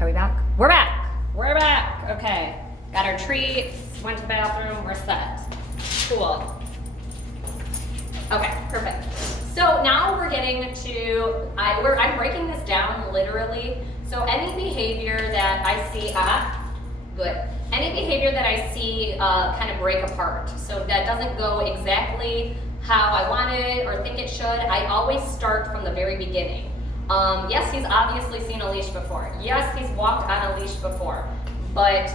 Are we back? We're back. We're back. Okay. Got our treats. Went to the bathroom. We're set. Cool. Okay, perfect. So now we're getting to, I'm breaking this down literally. So any behavior that I see, good. Any behavior that I see kind of break apart. So that doesn't go exactly how I want it or think it should. I always start from the very beginning. Yes, he's obviously seen a leash before. Yes, he's walked on a leash before, but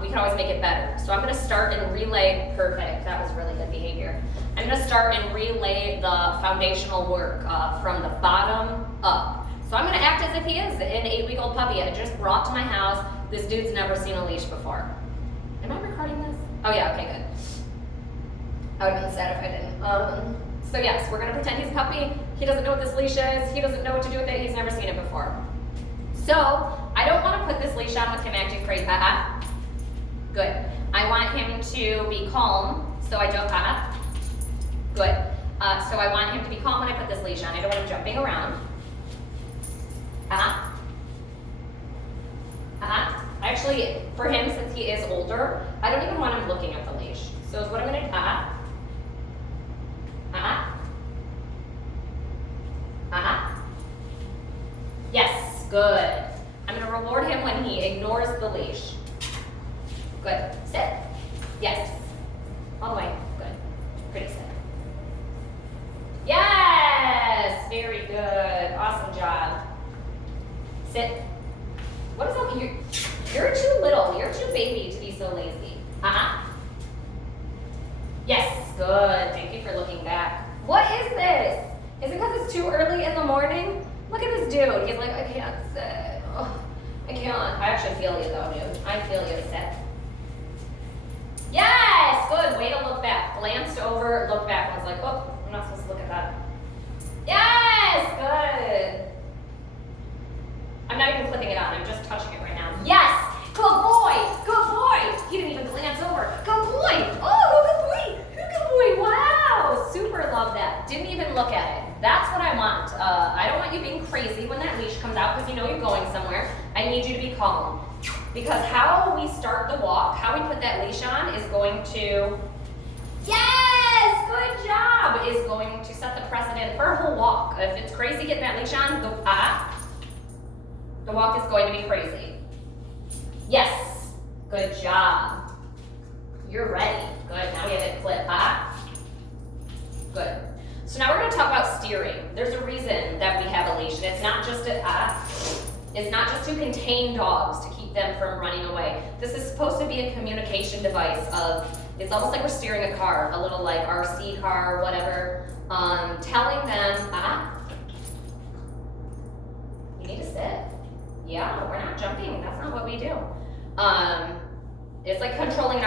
we can always make it better. So I'm gonna start and relay, perfect, that was really good behavior. I'm gonna start and relay the foundational work from the bottom up. So I'm gonna act as if he is an 8-week-old puppy I just brought to my house. This dude's never seen a leash before. Am I recording this? Oh yeah, okay, good. I would've been sad if I didn't. So yes, we're gonna pretend he's a puppy. He doesn't know what this leash is. He doesn't know what to do with it. He's never seen it before. So I don't want to put this leash on with him acting crazy. Good. I want him to be calm. So I don't. Good. So I want him to be calm when I put this leash on. I don't want him jumping around. Actually, for him, since he is older, I don't even want him looking at the leash. So is what I'm gonna do. Yes, good. I'm gonna reward him when he ignores the leash. Good. Sit. Yes. All the way. Good. Pretty sit. Yes! Very good. Awesome job. Sit. What is up? You're too little. You're too baby to be so lazy. Yes. Good. Thank you for looking back. What is this? Is it because it's too early in the morning? Look at this dude. He's like, I can't sit. Oh, I can't. I actually feel you though, dude. I feel you. Sit. Yes! Good. Way to look back. Glanced over, looked back, and was like, oh, I'm not supposed to look at that. Yes! Good. I'm not even clipping it on. I'm just touching it right now. Yes! Good boy! Good boy! He didn't even glance over. Good boy! Oh, good boy! Good boy! Wow! Super love that. Didn't even look at it. That's what I want. I don't want you being crazy when that leash comes out because you know you're going somewhere. I need you to be calm. Because how we start the walk, how we put that leash on is going to, yes, good job, is going to set the precedent for a whole walk. If it's crazy getting that leash on, the walk is going to be crazy. Yes, good job. You're ready. Good, now we have it clip. Good. So now we're going to talk about steering. There's a reason that we have a leash, and it's not just to contain dogs, to keep them from running away. This is supposed to be a communication device it's almost like we're steering a car, a little like RC car, whatever, telling them, you need to sit. Yeah, we're not jumping. That's not what we do. It's like controlling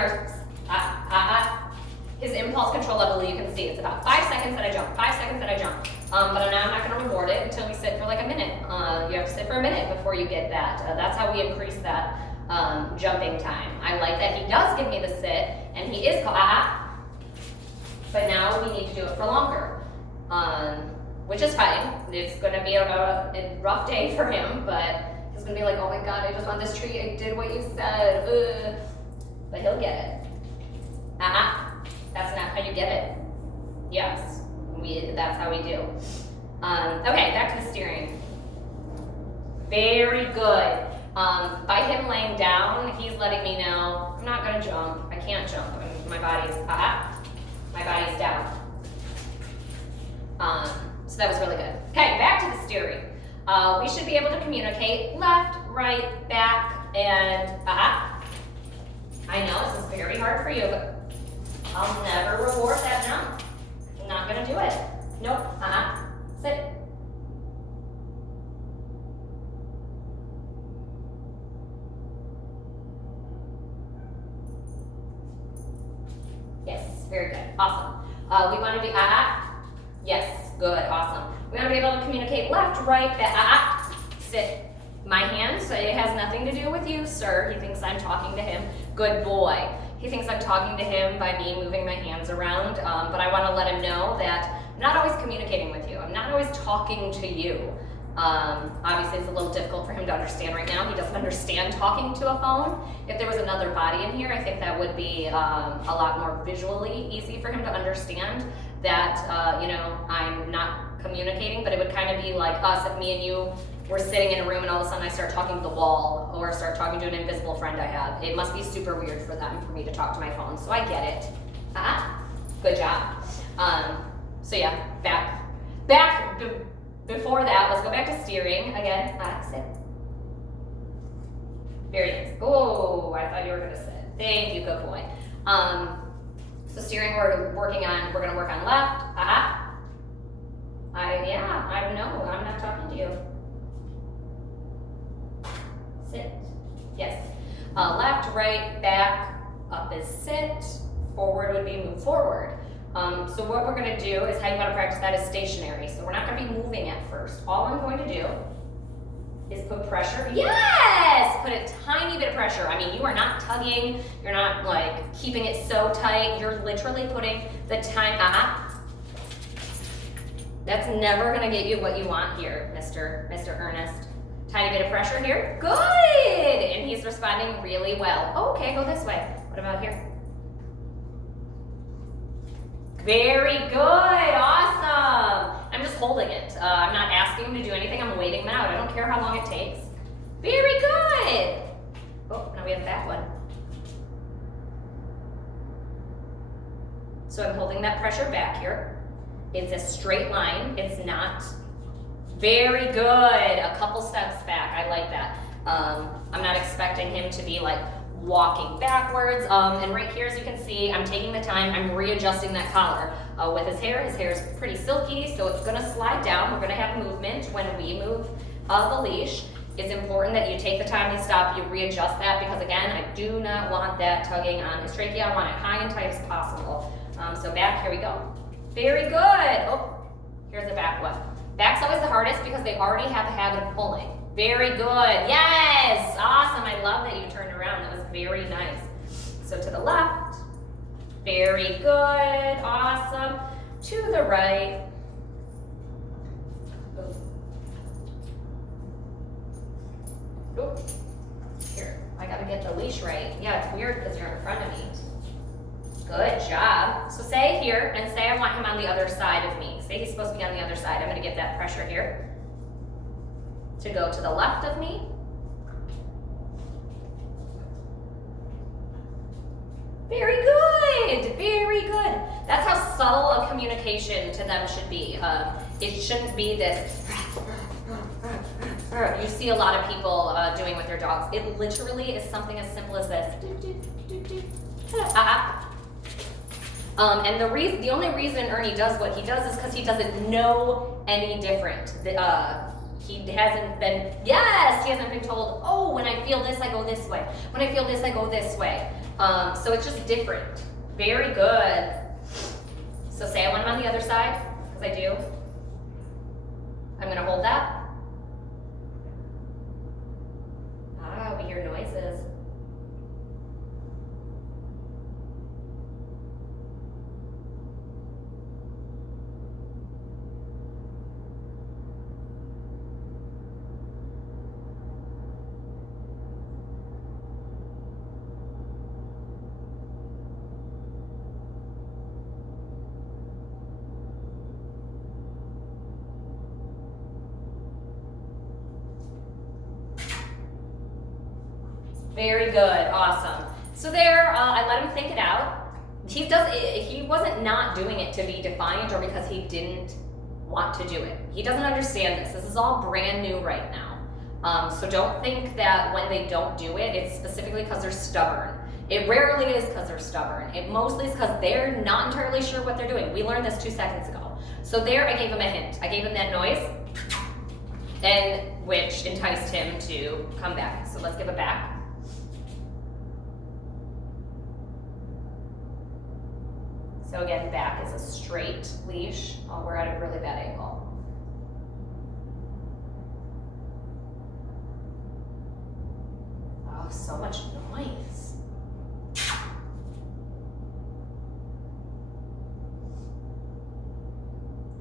his impulse control level. You can see it's about 5 seconds that I jump, 5 seconds that I jump. But now I'm not going to reward it until we sit for like a minute. You have to sit for a minute before you get that. That's how we increase that jumping time. I like that he does give me the sit, and he is called but now we need to do it for longer, which is fine. It's going to be a rough day for him, but he's going to be like, oh my God, I just want this treat. I did what you said. Ugh. But he'll get it. That's not how you get it. Yes, that's how we do. Okay, back to the steering. Very good. By him laying down, he's letting me know, I'm not gonna jump. I can't jump. My body's down. So that was really good. Okay, back to the steering. We should be able to communicate left, right, back, and I know this is very hard for you, but I'll never reward that jump. I'm not gonna do it. Nope. Sit. Yes, very good. Awesome. We want to do Yes, good. Awesome. We want to be able to communicate left, right, back. Sit. My hand, so it has nothing to do with you, sir. He thinks I'm talking to him. Good boy. He thinks I'm talking to him by me moving my hands around, but I want to let him know that I'm not always communicating with you. I'm not always talking to you. Obviously, it's a little difficult for him to understand right now. He doesn't understand talking to a phone. If there was another body in here, I think that would be a lot more visually easy for him to understand that, you know, I'm not communicating, but it would kind of be like us if me and you were sitting in a room and all of a sudden I start talking to the wall or start talking to an invisible friend I have. It must be super weird for them for me to talk to my phone, so I get it. Good job. So yeah, back. Before that, let's go back to steering again. Sit. Very nice. Oh, I thought you were gonna sit. Thank you, good boy. So steering, we're gonna work on left. I know, I'm not talking to you. Sit. Yes. Left, right, back, up is sit. Forward would be move forward. So what we're going to do is how you want to practice that is stationary. So we're not going to be moving at first. All I'm going to do is put pressure. Yes! Put a tiny bit of pressure. I mean, you are not tugging. You're not like keeping it so tight. You're literally putting the time. That's never going to get you what you want here, Mr. Ernest. Tiny bit of pressure here. Good! And he's responding really well. Okay, go this way. What about here? Very good, awesome. I'm just holding it. I'm not asking him to do anything. I'm waiting him out. I don't care how long it takes. Very good. Oh, now we have that one. So I'm holding that pressure back here. It's a straight line. It's not. Very good. A couple steps back. I like that. I'm not expecting him to be like walking backwards, and right here, as you can see, I'm taking the time, I'm readjusting that collar. With his hair is pretty silky, so it's gonna slide down. We're gonna have movement when we move the leash. It's important that you take the time to stop, you readjust that, because again, I do not want that tugging on his trachea. I want it high and tight as possible. So back, here we go. Very good. Oh, here's the back one. Back's always the hardest because they already have a habit of pulling. Very good. Yes! Awesome. I love that you turned around. That was very nice. So to the left. Very good. Awesome. To the right. Oh. Here. I gotta get the leash right. Yeah, it's weird because you're in front of me. Good job. So say here and say I want him on the other side of me. Say he's supposed to be on the other side. I'm gonna get that pressure here. To go to the left of me. Very good, very good. That's how subtle a communication to them should be. It shouldn't be this, you see a lot of people doing with their dogs. It literally is something as simple as this. And the only reason Ernie does what he does is because he doesn't know any different. He hasn't been told, oh, when I feel this, I go this way. When I feel this, I go this way. So it's just different. Very good. So say I want him on the other side, because I do. I'm gonna hold that. We hear noises. Very good, awesome. So there, I let him think it out. He wasn't not doing it to be defiant or because he didn't want to do it. He doesn't understand this. This is all brand new right now. So don't think that when they don't do it, it's specifically because they're stubborn. It rarely is because they're stubborn. It mostly is because they're not entirely sure what they're doing. We learned this 2 seconds ago. So there, I gave him a hint. I gave him that noise, and which enticed him to come back. So let's give it back. So again, back is a straight leash. Oh, we're at a really bad angle. Oh, so much noise.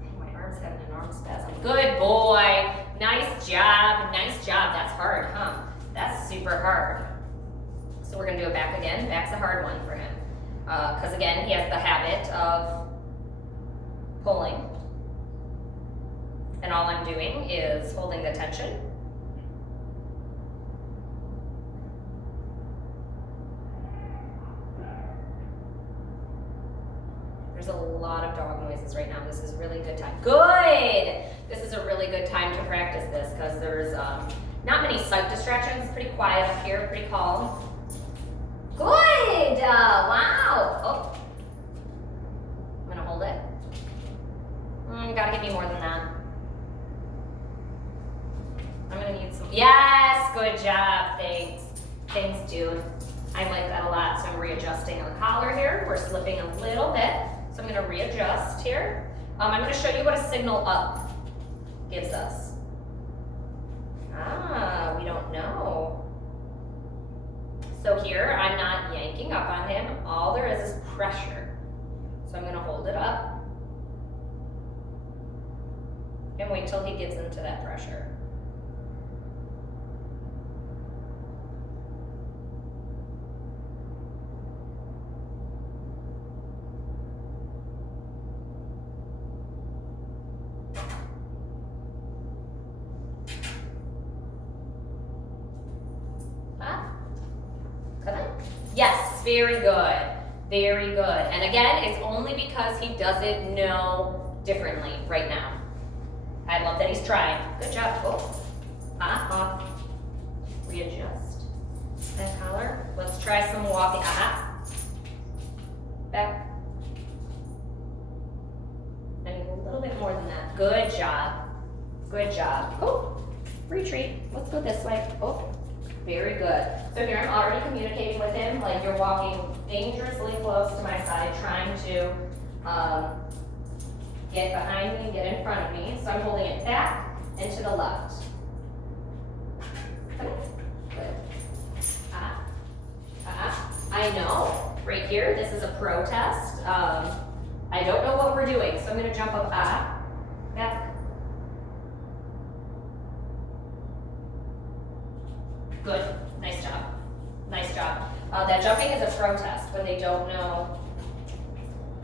Oh, my arm's having an arm spasm. Good boy. Nice super hard. So we're gonna do it back again. Back's a hard one for him. Because again, he has the habit of pulling. And all I'm doing is holding the tension. There's a lot of dog noises right now. This is a really good time. Good! This is a really good time to practice this because there's not many sight distractions. It's pretty quiet up here, pretty calm. Good! Wow! Oh. I'm gonna hold it. Gotta give me more than that. I'm gonna need some. Yes! Good job. Thanks. Thanks, dude. I like that a lot. So I'm readjusting the collar here. We're slipping a little bit. So I'm gonna readjust here. I'm gonna show you what a signal up gives us. We don't know. So here, I'm not yanking up on him. All there is pressure. So I'm gonna hold it up and wait till he gives into that pressure. Yes, very good. Very good. And again, it's only because he doesn't know differently right now. I love that he's trying. Good job. Oh. Off. Readjust that collar. Let's try some walking. Back. And a little bit more than that. Good job. Good job. Oh, retreat. Let's go this way. Oh. Very good. So here I'm already communicating with him, like you're walking dangerously close to my side, trying to get behind me, get in front of me. So I'm holding it back and to the left. Good. I know, right here, this is a protest. I don't know what we're doing, so I'm gonna jump up, back. Good. Nice job. Nice job. That jumping is a protest when they don't know.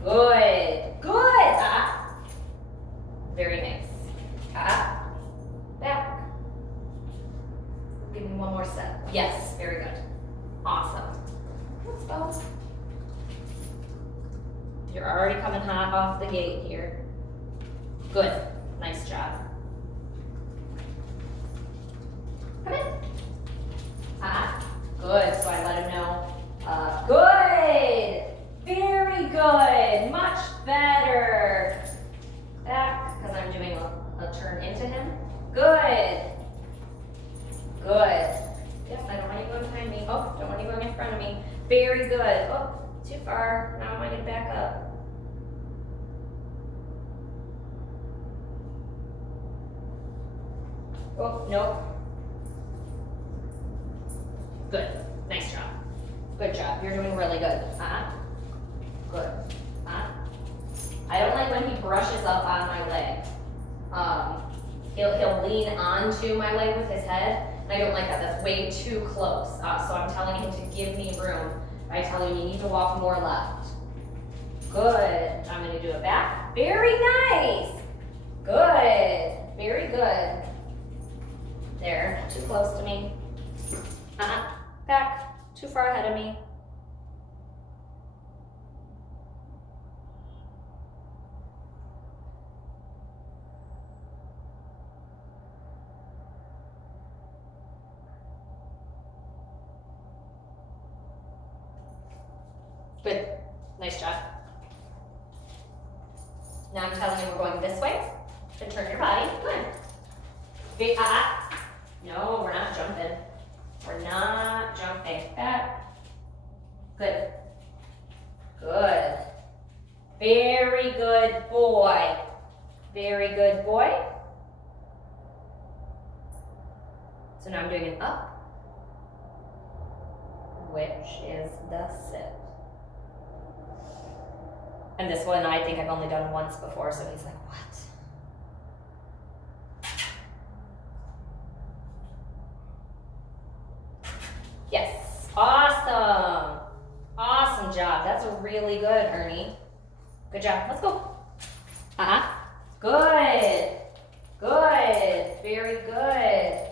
Good. Good. Very nice. Back. Give me one more set. Yes. Very good. Awesome. Let's go. You're already coming hot off the gate here. Good. Nice job. Come in. Good, so I let him know. Good, very good, much better. Back, because I'm doing a turn into him. Good, good. Yep, I don't want you going behind me. Oh, don't want you going in front of me. Very good. Oh, too far. Now I want you to back up. Oh, nope. Good. Nice job. Good job. You're doing really good. Good. I don't like when he brushes up on my leg. He'll lean onto my leg with his head, and I don't like that. That's way too close. So I'm telling him to give me room. I tell him you need to walk more left. Good. I'm going to do it back. Very nice. Good. Very good. There. Too close to me. Back. Too far ahead of me. Good. Nice job. Now I'm telling you we're going this way. So turn your body. Good. Big, No, we're not jumping. We're not jumping. Back. Good. Good. Very good boy. Very good boy. So now I'm doing an up, which is the sit. And this one I think I've only done once before, so he's like, what? really good, Ernie. Good job. Let's go. Good. Good. Very good.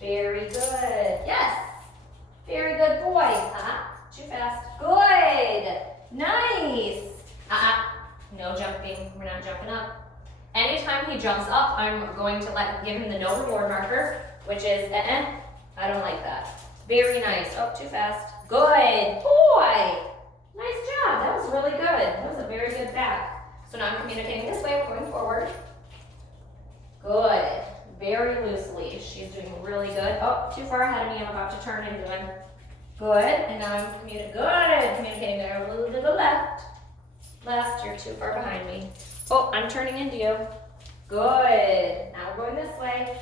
Very good. Yes. Very good boy. Too fast. Good. Nice. No jumping. We're not jumping up. Anytime he jumps up, I'm going to give him the no reward marker, which is I don't like that. Very nice. Oh, too fast. Good boy. Nice job. That was really good. That was a very good back. So now I'm communicating this way. We're going forward. Good. Very loosely. She's doing really good. Oh, too far ahead of me. I'm about to turn and doing good. And now I'm communicating there a little to the left. Left. You're too far behind me. Oh, I'm turning into you. Good. Now we're going this way.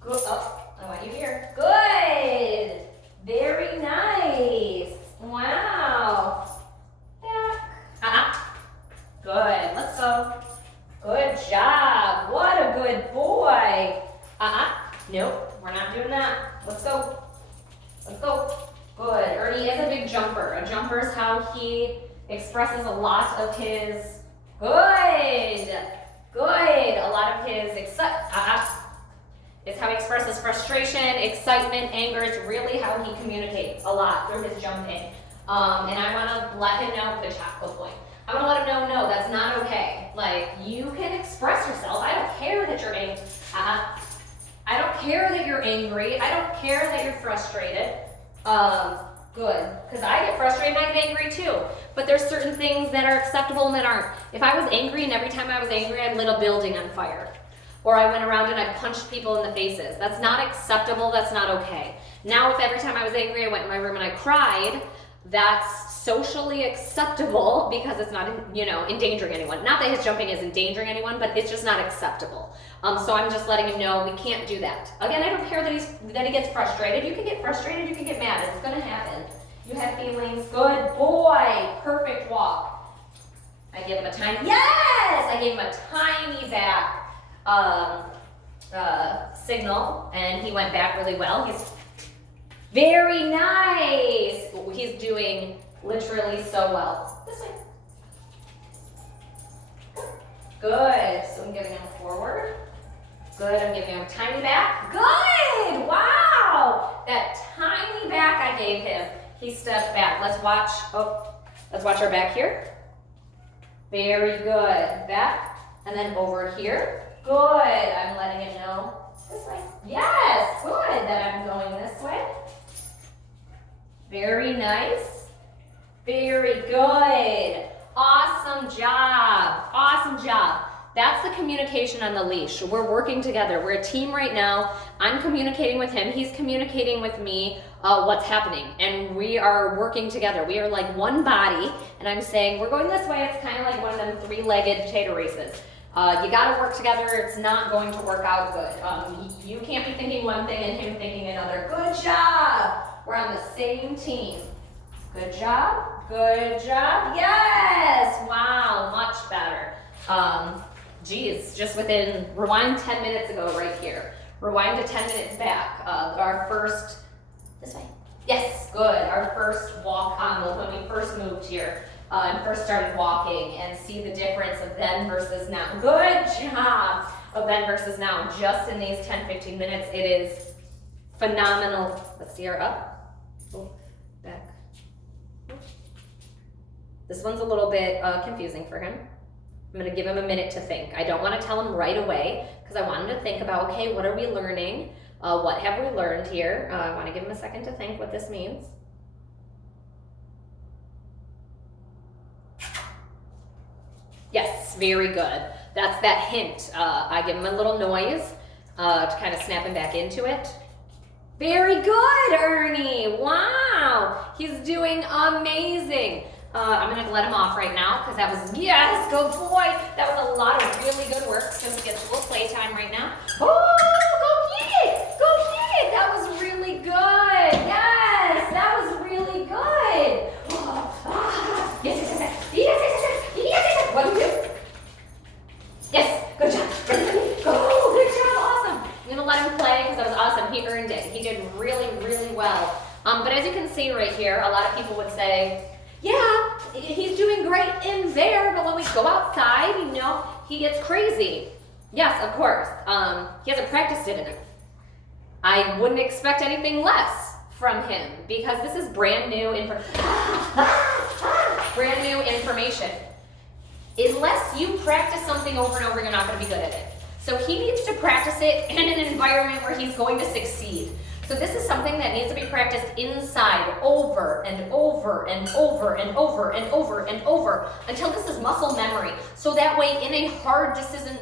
Good. Oh, I want you here. Good. Very nice. Wow. Back. Good. Let's go. Good job. What a good boy. Nope, we're not doing that. Let's go. Let's go. Good. Ernie is a big jumper. A jumper is how he expresses a lot of his good. A lot of his it's how he expresses frustration, excitement, anger. It's really how he communicates a lot through his jumping. And I want to let him know, good job, good boy. I want to let him know, no, that's not okay. Like, you can express yourself. I don't care that you're angry. I don't care that you're angry. I don't care that you're frustrated. Good, because I get frustrated and I get angry too. But there's certain things that are acceptable and that aren't. If I was angry and every time I was angry I lit a building on fire, or I went around and I punched people in the faces, that's not acceptable, that's not okay. Now if every time I was angry I went in my room and I cried, that's socially acceptable because it's not, endangering anyone. Not that his jumping is endangering anyone, but it's just not acceptable. So I'm just letting him know we can't do that. Again, I don't care that he gets frustrated. You can get frustrated, you can get mad. It's gonna happen. You have feelings. Good boy. Perfect walk. I give him a tiny, yes! I gave him a tiny back signal, and he went back really well. He's very nice. He's doing literally so well. This way. Good. So I'm giving him a forward. Good. I'm giving him a tiny back. Good. Wow. That tiny back I gave him. He stepped back. Let's watch. Let's watch our back here. Very good. Back. And then over here. Good. I'm letting him know. This way. Yes. Good that I'm going this way. Very nice. Very good. Awesome job. Awesome job. That's the communication on the leash. We're working together. We're a team right now. I'm communicating with him. He's communicating with me what's happening. And we are working together. We are like one body. And I'm saying, we're going this way. It's kind of like one of them three-legged potato races. You got to work together. It's not going to work out good. You can't be thinking one thing and him thinking another. Good job. We're on the same team. Good job. Good job. Yes. Wow. Much better. Geez, just rewind 10 minutes ago right here. Rewind to 10 minutes back. Our first, this way. Yes, good. Our first walk on when we first moved here and first started walking, and see the difference of then versus now. Good job of then versus now. Just in these 10, 15 minutes, it is phenomenal. Let's see her up. Oh, back. This one's a little bit confusing for him. I'm going to give him a minute to think. I don't want to tell him right away because I want him to think about, okay, what are we learning? What have we learned here? I want to give him a second to think what this means. Yes, very good. That's that hint. I give him a little noise to kind of snap him back into it. Very good, Ernie. Wow. He's doing amazing. I'm going to let him off right now because that was, yes, good boy. That was a lot of really good work. So he gets a little playtime right now. Oh, go get it. Go get it. That was really good. Yes, that was really good. Oh, yes, yes, yes, yes, yes, yes, yes, yes. What do you do? Yes, good job. Oh, good job. Awesome. I'm going to let him play because that was awesome. He earned it. He did really, really well. But as you can see right here, a lot of people would say, yeah, he's doing great in there, but when we go outside, you know, he gets crazy. Yes, of course. He hasn't practiced it enough. I wouldn't expect anything less from him because this is brand new information. Unless you practice something over and over, you're not going to be good at it. So he needs to practice it in an environment where he's going to succeed. So this is something that needs to be practiced inside over and over and over and over and over and over until this is muscle memory. So that way in a hard decision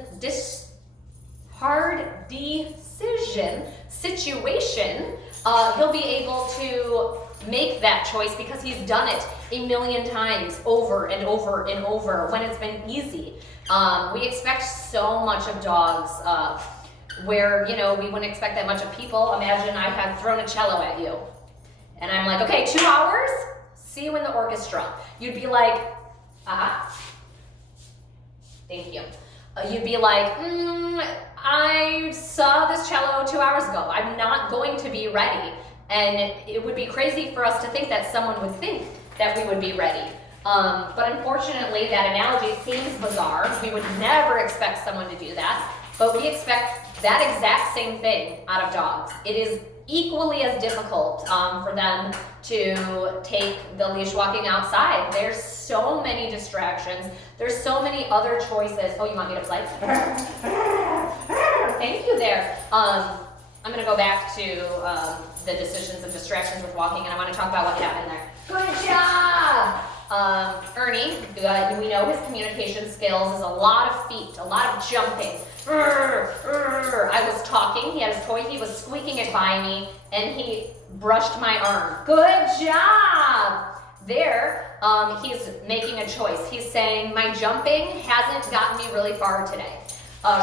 situation, he'll be able to make that choice because he's done it a million times over and over and over when it's been easy. We expect so much of dogs where, you know, we wouldn't expect that much of people. Imagine I had thrown a cello at you and I'm like, okay, 2 hours, see you in the orchestra. You'd be like, thank you. You'd be like, I saw this cello 2 hours ago. I'm not going to be ready. And it would be crazy for us to think that someone would think that we would be ready. But unfortunately, that analogy seems bizarre. We would never expect someone to do that, but we expect that exact same thing out of dogs. It is equally as difficult for them to take the leash walking outside. There's so many distractions. There's so many other choices. Oh, you want me to play? Thank you there. I'm going to go back to the decisions and distractions with walking, and I want to talk about what happened there. Good job! Ernie, we know his communication skills is a lot of feet, a lot of jumping. I was talking, he had his toy, he was squeaking it by me, and he brushed my arm. Good job! There, he's making a choice. He's saying, my jumping hasn't gotten me really far today.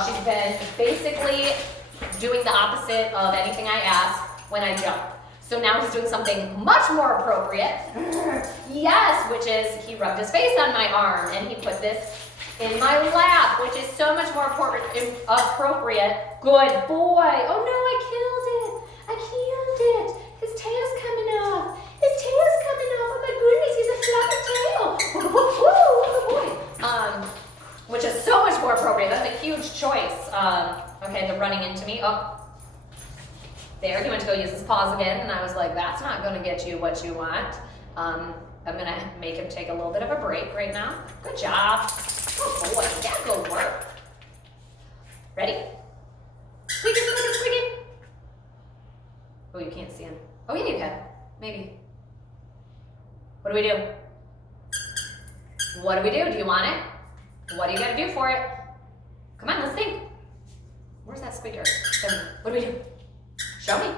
She's been basically doing the opposite of anything I ask when I jump. So now he's doing something much more appropriate. Yes, which is he rubbed his face on my arm and he put this in my lap, which is so much more appropriate. Good boy. Oh no, I killed it. I killed it. His tail's coming off. His tail's coming off. Oh my goodness, he's a floppy tail. Good boy. Which is so much more appropriate. That's a huge choice. Okay, they're running into me. Oh. There, he went to go use his paws again, and I was like, that's not going to get you what you want. I'm going to make him take a little bit of a break right now. Good job. Good boy. Yeah, go work. Ready? Squeaky, squeaky, squeaky. Oh, you can't see him. Oh, yeah, you can. Maybe. What do we do? What do we do? Do you want it? What do you got to do for it? Come on, let's think. Where's that squeaker? What do we do? Show me.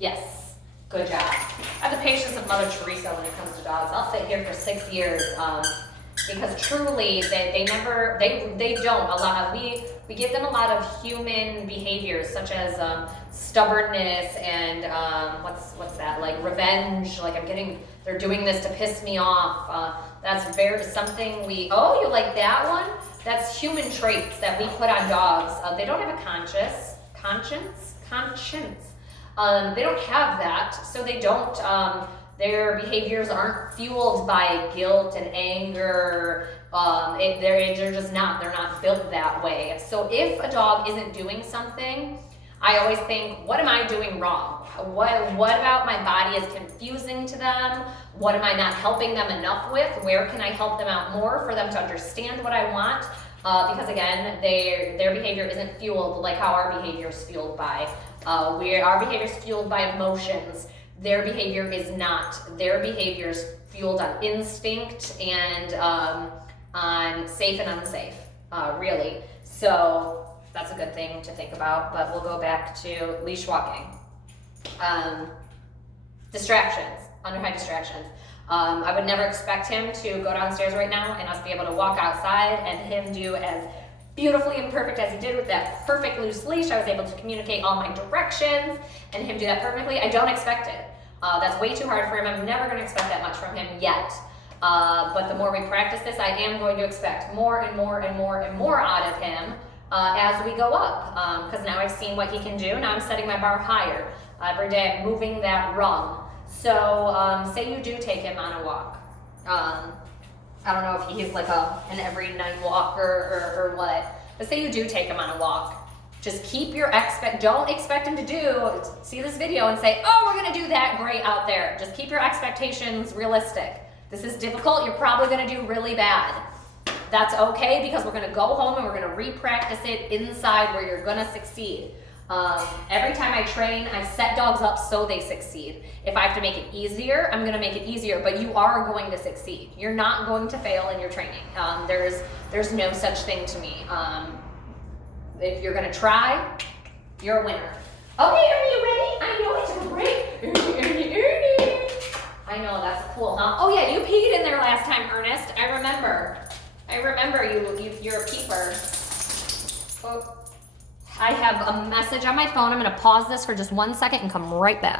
Yes. Good job. I have the patience of Mother Teresa when it comes to dogs. I'll sit here for 6 years because truly they don't allow. We give them a lot of human behaviors such as stubbornness and what's that, like revenge. Like they're doing this to piss me off. That's something oh, you like that one? That's human traits that we put on dogs. They don't have a conscience. They don't have that, so they don't, their behaviors aren't fueled by guilt and anger. They're just not, they're not built that way. So if a dog isn't doing something, I always think, what am I doing wrong? What about my body is confusing to them? What am I not helping them enough with? Where can I help them out more for them to understand what I want? Because again, their behavior isn't fueled like how our behavior is fueled by. Our behavior is fueled by emotions. Their behavior is not. Their behavior is fueled on instinct and on safe and unsafe, really. So that's a good thing to think about, but we'll go back to leash walking. Distractions, under high distractions. I would never expect him to go downstairs right now and us be able to walk outside and him do as beautifully and perfect as he did with that perfect loose leash. I was able to communicate all my directions and him do that perfectly. I don't expect it. That's way too hard for him. I'm never going to expect that much from him yet. But the more we practice this, I am going to expect more and more and more and more out of him as we go up. Because now I've seen what he can do. Now I'm setting my bar higher. Every day I'm moving that rung. So say you do take him on a walk. I don't know if he's like an every night walker or what, but say you do take him on a walk. Just keep your don't expect him to see this video and say, oh, we're gonna do that great out there. Just keep your expectations realistic. This is difficult, you're probably gonna do really bad. That's okay because we're gonna go home and we're gonna re-practice it inside where you're gonna succeed. Every time I train, I set dogs up so they succeed. If I have to make it easier, I'm gonna make it easier, but you are going to succeed. You're not going to fail in your training. There's no such thing to me. If you're gonna try, you're a winner. Okay, Ernie, you ready? I know it's a break. Ernie. I know, that's cool, huh? Oh yeah, you peed in there last time, Ernest. I remember you're a peeper. Oh. I have a message on my phone. I'm gonna pause this for just 1 second and come right back.